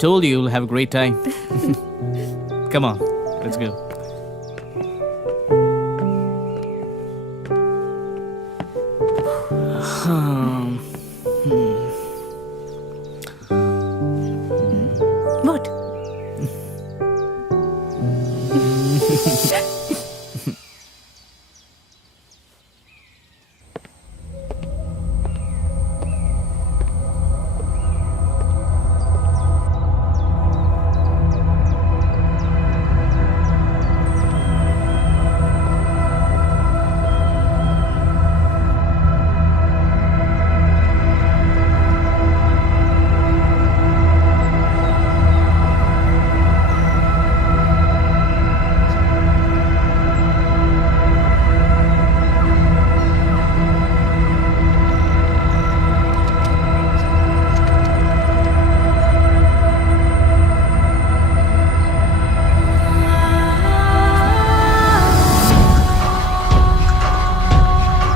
told you you'll have a great time. Come on, let's go. What?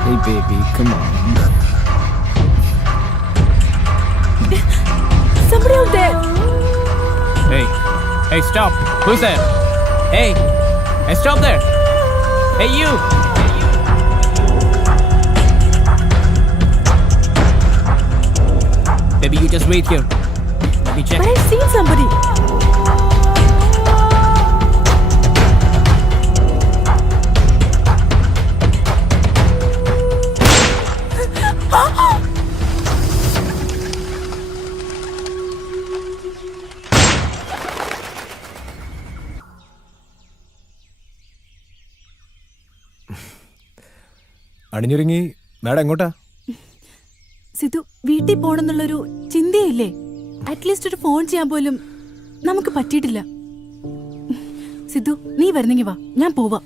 Hey baby, come on. Somebody out there! Hey, stop. Who's there? Hey, stop there. Hey, you. Baby, you just wait here. Let me check. But I've seen somebody. അണിഞ്ഞൊരുങ്ങി madam എങ്ങോട്ടാ? സിധു, വീട്ടിൽ പോണെന്നുള്ളൊരു ചിന്തയില്ലേ? At least ഒരു phone ചെയ്യാൻ പോലും നമുക്ക് പറ്റിയിട്ടില്ല. സിധു, നീ വരുന്നെങ്കി വാ, ഞാൻ പോവാ.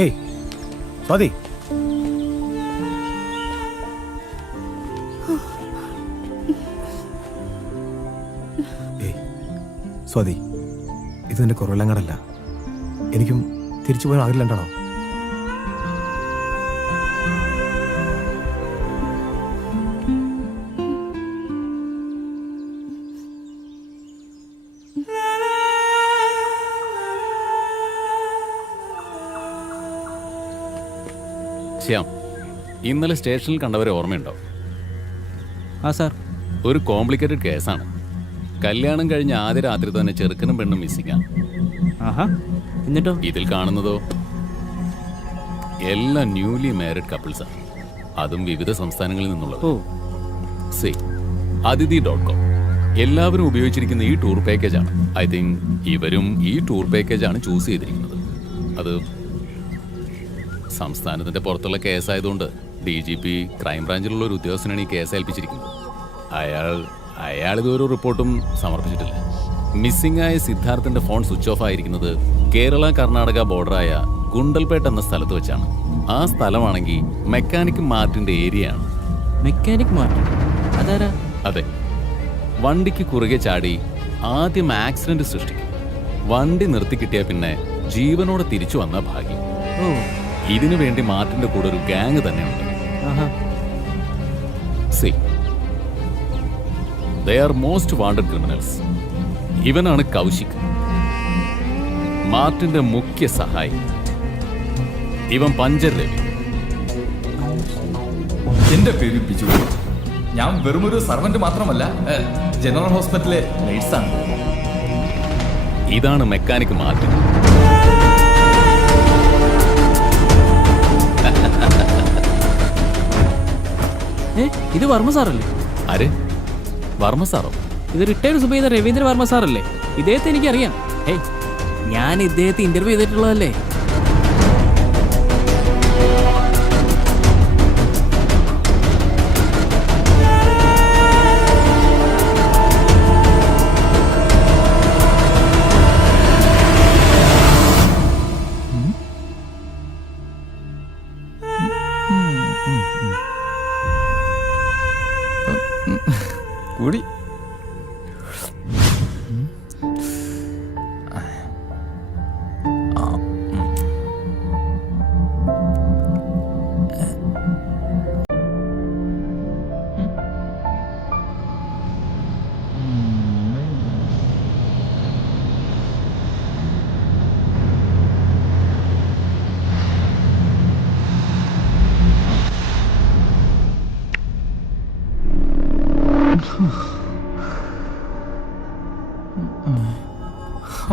ഏയ് സ്വാതി, സ്വാതി, ഇത് നിന്റെ കുറവിലങ്ങടല്ല. എനിക്കും തിരിച്ചു പോകാൻ ആകില്ലാണ്ടാണോ? ശ്യാം, ഇന്നലെ സ്റ്റേഷനിൽ കണ്ടവരെ ഓർമ്മയുണ്ടോ? ആ സാർ. ഒരു കോംപ്ലിക്കേറ്റഡ് കേസാണ്. കല്യാണം കഴിഞ്ഞ ആദ്യ രാത്രി തന്നെ ചെറുക്കനും പെണ്ണും മിസ്സിംഗാണ്. ആഹാ, എന്നിട്ടോ? ഇതിൽ കാണുന്നതോ എല്ലാം ന്യൂലി മാരിഡ് കപ്പിൾസാണ്. അതും വിവിധ സംസ്ഥാനങ്ങളിൽ നിന്നുള്ളത്. ഓ, സി അതിഥി.com എല്ലാവരും ഉപയോഗിച്ചിരിക്കുന്ന ഈ ടൂർ പാക്കേജാണ്. ഐ തിങ്ക് ഇവരും ഈ ടൂർ പാക്കേജാണ് ചൂസ് ചെയ്തിരിക്കുന്നത്. അത് സംസ്ഥാനത്തിന്റെ പുറത്തുള്ള കേസായതുകൊണ്ട് DGP ക്രൈംബ്രാഞ്ചിലുള്ള ഒരു ഉദ്യോഗസ്ഥനാണ് ഈ കേസ് ഏൽപ്പിച്ചിരിക്കുന്നത്. അയാൾ ഇതൊരു റിപ്പോർട്ടും സമർപ്പിച്ചിട്ടില്ല. മിസ്സിംഗ് ആയ സിദ്ധാർത്ഥന്റെ ഫോൺ സ്വിച്ച് ഓഫ് ആയിരിക്കുന്നത് കേരള കർണാടക ബോർഡറായ ഗുണ്ടൽപേട്ട് എന്ന സ്ഥലത്ത് വെച്ചാണ്. ആ സ്ഥലമാണെങ്കിൽ മെക്കാനിക് മാർട്ടിന്റെ ഏരിയ ആണ്. Mechanic mart? അതാരാ? അതെ, വണ്ടിക്ക് കുറുകെ ചാടി ആദ്യം ആക്സിഡന്റ് സൃഷ്ടിക്കും. വണ്ടി നിർത്തി കിട്ടിയ പിന്നെ ജീവനോടെ തിരിച്ചു വന്ന ഭാഗ്യം. ഓ, ഇതിനു വേണ്ടി മാർട്ടിന്റെ കൂടെ ഒരു ഗാങ് തന്നെയുണ്ട്. ആഹാ. See they are most wanted criminals. ഇവനാണ് കൗശിക്, മാർട്ടിന്റെ മുഖ്യ സഹായി. ഇവൻ പഞ്ചർ രവി. എന്റെ പേര് ബിജു. ഞാൻ വെറുമൊരു സർവന്റ് മാത്രമല്ല, ജനറൽ ഹോസ്പിറ്റലിലെ നേഴ്സാണ്. ഇതാണ് മെക്കാനിക് മാർട്ടിൻ. ഇത് വർമ്മ സാറല്ലേ? ആര്? വർമ്മ സാറോ? ഇത് റിട്ടയർഡ് സുബൈദർ രവീന്ദ്ര വർമ്മ സാറല്ലേ? ഇദ്ദേഹത്തെ എനിക്കറിയാം. ഏയ്, ഞാൻ ഇദ്ദേഹത്തെ ഇന്റർവ്യൂ ചെയ്തിട്ടുള്ളതല്ലേ. കൂടി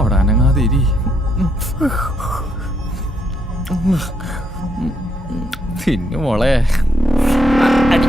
അവിടെ അനങ്ങാതെ ഇരി. പിന്നെ മോളെ അടി.